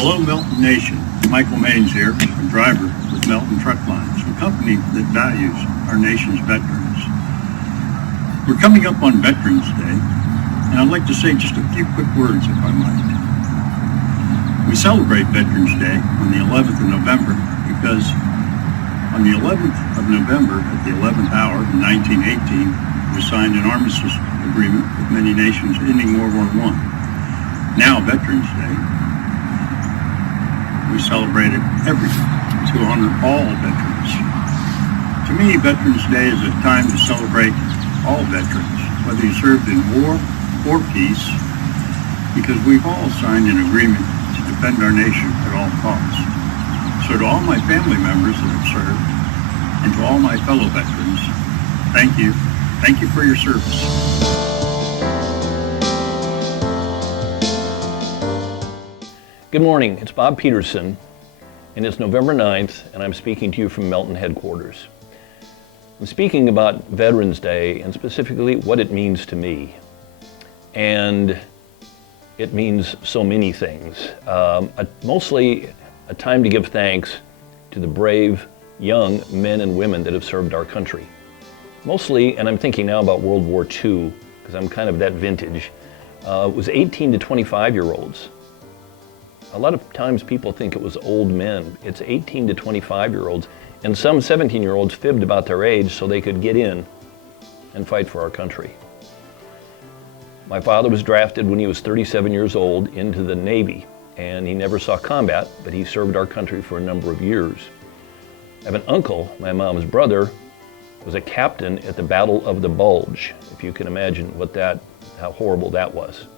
Hello, Milton Nation. Michael Maines here, a driver with Melton Truck Lines, a company that values our nation's veterans. We're coming up on Veterans Day, and I'd like to say just a few quick words, if I might. We celebrate Veterans Day on the 11th of November because on the 11th of November, at the 11th hour in 1918, we signed an armistice agreement with many nations ending World War I. Now, Veterans Day, we celebrate it every year to honor all veterans. To me, Veterans Day is a time to celebrate all veterans, whether you served in war or peace, because we've all signed an agreement to defend our nation at all costs. So to all my family members that have served, and to all my fellow veterans, thank you. Thank you for your service. Good morning, it's Bob Peterson, and it's November 9th, and I'm speaking to you from Melton headquarters. I'm speaking about Veterans Day, and specifically what it means to me. And it means so many things. Mostly a time to give thanks to the brave young men and women that have served our country. Mostly, and I'm thinking now about World War II, because I'm kind of that vintage, it was 18 to 25-year-olds. A lot of times people think it was old men. It's 18 to 25-year-olds, and some 17-year-olds fibbed about their age so they could get in and fight for our country. My father was drafted when he was 37 years old into the Navy, and he never saw combat, but he served our country for a number of years. I have an uncle, my mom's brother, was a captain at the Battle of the Bulge, if you can imagine how horrible that was.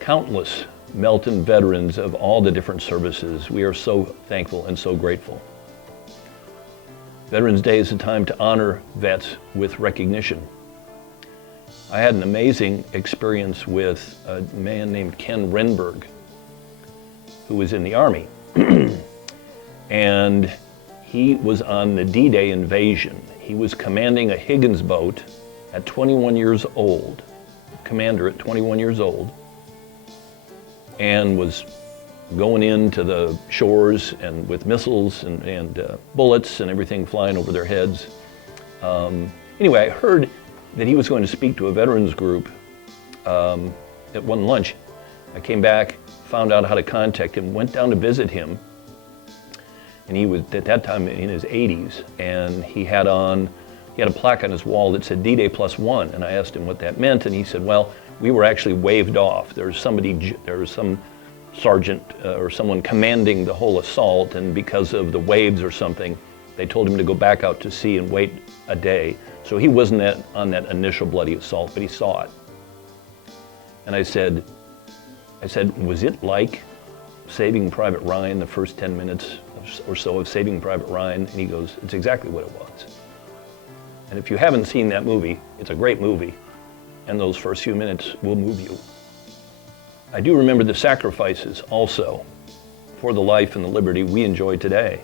Countless Melton veterans of all the different services. We are so thankful and so grateful. Veterans Day is a time to honor vets with recognition. I had an amazing experience with a man named Ken Renberg, who was in the Army. And he was on the D-Day invasion. He was commanding a Higgins boat at 21 years old, commander at 21 years old, and was going into the shores and with missiles and bullets and everything flying over their heads. Anyway, I heard that he was going to speak to a veterans group at one lunch. I came back, found out how to contact him, went down to visit him, and he was at that time in his 80s, and he had a plaque on his wall that said D-Day +1, and I asked him what that meant, and he said, well, we were actually waved off. There was some sergeant or someone commanding the whole assault, and because of the waves or something, they told him to go back out to sea and wait a day. So he wasn't on that initial bloody assault, but he saw it. And I said, was it like Saving Private Ryan, the first 10 minutes or so of Saving Private Ryan? And he goes, it's exactly what it was. And if you haven't seen that movie, it's a great movie. And those first few minutes will move you. I do remember the sacrifices also for the life and the liberty we enjoy today.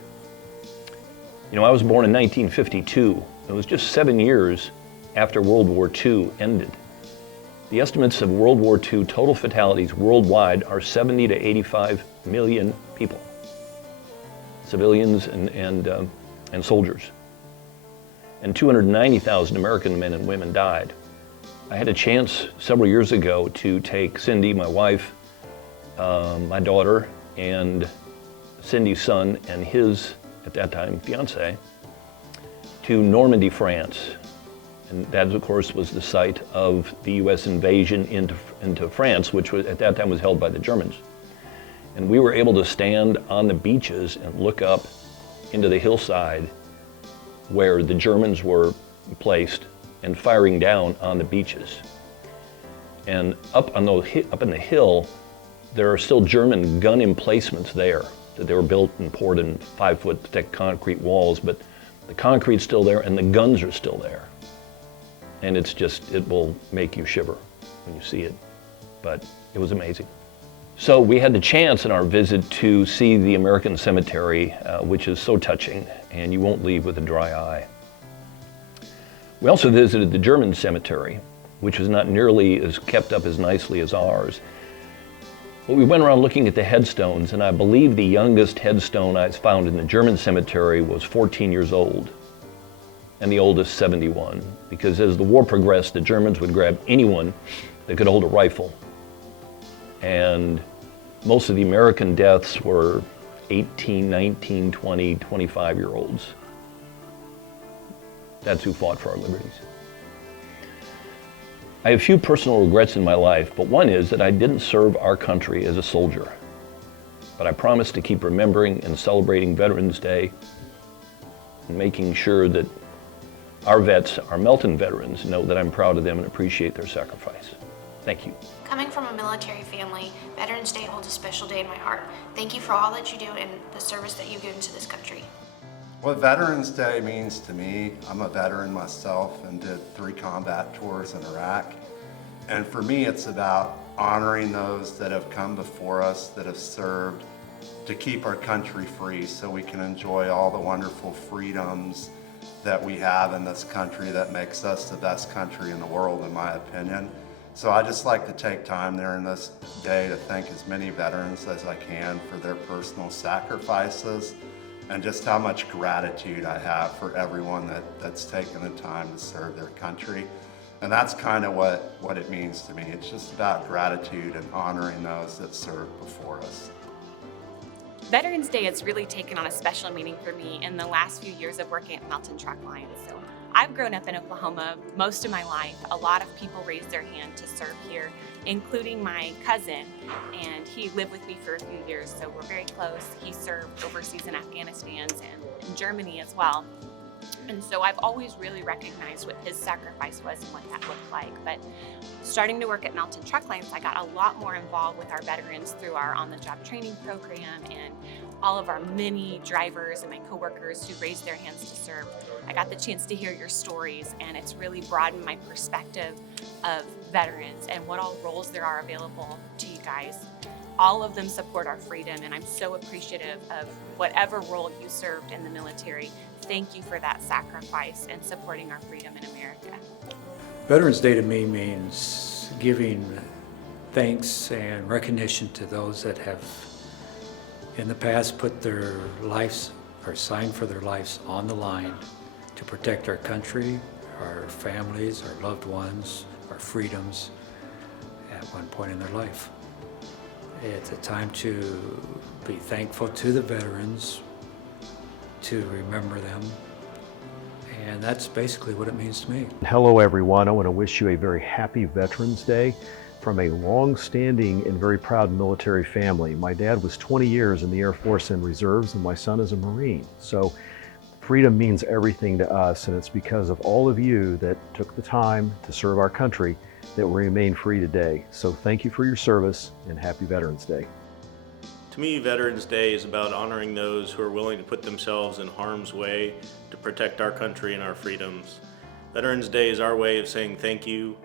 You know, I was born in 1952. It was just 7 years after World War II ended. The estimates of World War II total fatalities worldwide are 70 to 85 million people, civilians and soldiers. And 290,000 American men and women died. I had a chance several years ago to take Cindy, my wife, my daughter, and Cindy's son and his, at that time, fiance, to Normandy, France. And that, of course, was the site of the U.S. invasion into France, which was, at that time was held by the Germans. And we were able to stand on the beaches and look up into the hillside where the Germans were placed and firing down on the beaches. And up in the hill, there are still German gun emplacements there. That they were built and poured in 5-foot thick concrete walls, but the concrete's still there and the guns are still there. And it will make you shiver when you see it. But it was amazing. So we had the chance in our visit to see the American Cemetery, which is so touching, and you won't leave with a dry eye. We also visited the German cemetery, which was not nearly as kept up as nicely as ours. But we went around looking at the headstones, and I believe the youngest headstone I found in the German cemetery was 14 years old, and the oldest 71. Because as the war progressed, the Germans would grab anyone that could hold a rifle. And most of the American deaths were 18, 19, 20, 25-year-olds. That's who fought for our liberties. I have few personal regrets in my life, but one is that I didn't serve our country as a soldier. But I promise to keep remembering and celebrating Veterans Day and making sure that our vets, our Melton veterans, know that I'm proud of them and appreciate their sacrifice. Thank you. Coming from a military family, Veterans Day holds a special day in my heart. Thank you for all that you do and the service that you've given to this country. What Veterans Day means to me, I'm a veteran myself and did 3 combat tours in Iraq. And for me, it's about honoring those that have come before us, that have served to keep our country free so we can enjoy all the wonderful freedoms that we have in this country that makes us the best country in the world, in my opinion. So I just like to take time during this day to thank as many veterans as I can for their personal sacrifices, and just how much gratitude I have for everyone that's taken the time to serve their country. And that's kind of what it means to me. It's just about gratitude and honoring those that served before us. Veterans Day has really taken on a special meaning for me in the last few years of working at Melton Truck Lines. So I've grown up in Oklahoma most of my life. A lot of people raised their hand to serve here, including my cousin, and he lived with me for a few years, so we're very close. He served overseas in Afghanistan and in Germany as well. And so I've always really recognized what his sacrifice was and what that looked like. But starting to work at Melton Truck Lines, I got a lot more involved with our veterans through our on-the-job training program and all of our many drivers and my coworkers who raised their hands to serve. I got the chance to hear your stories, and it's really broadened my perspective of veterans and what all roles there are available to you guys. All of them support our freedom, and I'm so appreciative of whatever role you served in the military. Thank you for that sacrifice and supporting our freedom in America. Veterans Day to me means giving thanks and recognition to those that have in the past put their lives or signed for their lives on the line to protect our country, our families, our loved ones, our freedoms at one point in their life. It's a time to be thankful to the veterans, to remember them, and that's basically what it means to me. Hello everyone, I want to wish you a very happy Veterans Day from a long-standing and very proud military family. My dad was 20 years in the Air Force and Reserves, and my son is a Marine. So freedom means everything to us, and it's because of all of you that took the time to serve our country that we remain free today. So thank you for your service, and happy Veterans Day. To me, Veterans Day is about honoring those who are willing to put themselves in harm's way to protect our country and our freedoms. Veterans Day is our way of saying thank you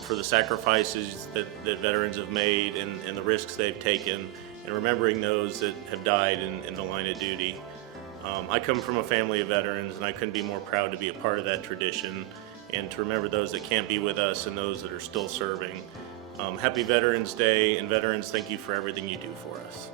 for the sacrifices that veterans have made and the risks they've taken, and remembering those that have died in the line of duty. I come from a family of veterans, and I couldn't be more proud to be a part of that tradition and to remember those that can't be with us and those that are still serving. Happy Veterans Day, and veterans, thank you for everything you do for us.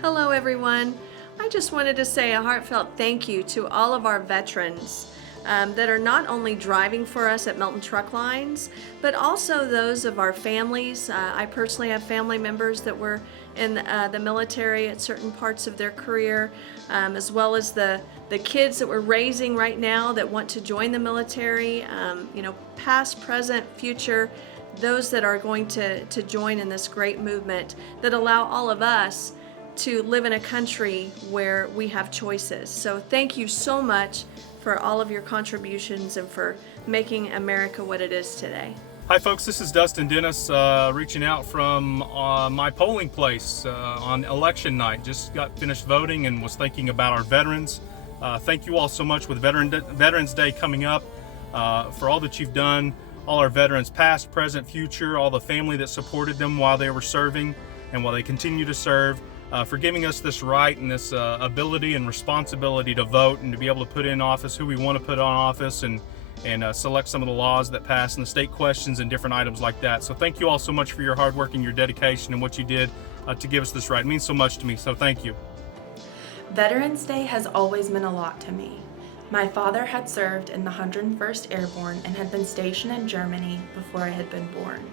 Hello everyone. I just wanted to say a heartfelt thank you to all of our veterans that are not only driving for us at Melton Truck Lines, but also those of our families. I personally have family members that were in the military at certain parts of their career, as well as the kids that we're raising right now that want to join the military, past, present, future, those that are going to join in this great movement that allow all of us to live in a country where we have choices. So thank you so much for all of your contributions and for making America what it is today. Hi folks, this is Dustin Dennis reaching out from my polling place on election night. Just got finished voting and was thinking about our veterans. Thank you all so much with Veterans Day coming up for all that you've done, all our veterans past, present, future, all the family that supported them while they were serving and while they continue to serve, for giving us this right and this ability and responsibility to vote and to be able to put in office who we want to put on office and and select some of the laws that pass and the state questions and different items like that. So thank you all so much for your hard work and your dedication and what you did to give us this right. It means so much to me, so thank you. Veterans Day has always meant a lot to me. My father had served in the 101st Airborne and had been stationed in Germany before I had been born.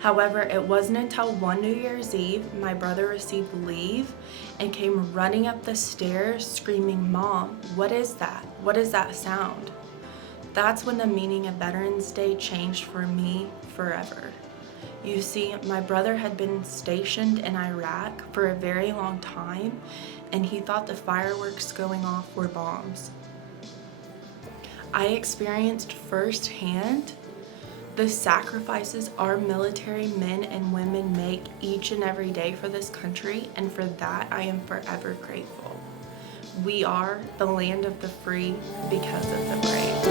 However, it wasn't until one New Year's Eve my brother received leave and came running up the stairs screaming, "Mom, what is that? What is that sound?" That's when the meaning of Veterans Day changed for me forever. You see, my brother had been stationed in Iraq for a very long time, and he thought the fireworks going off were bombs. I experienced firsthand the sacrifices our military men and women make each and every day for this country, and for that I am forever grateful. We are the land of the free because of the brave.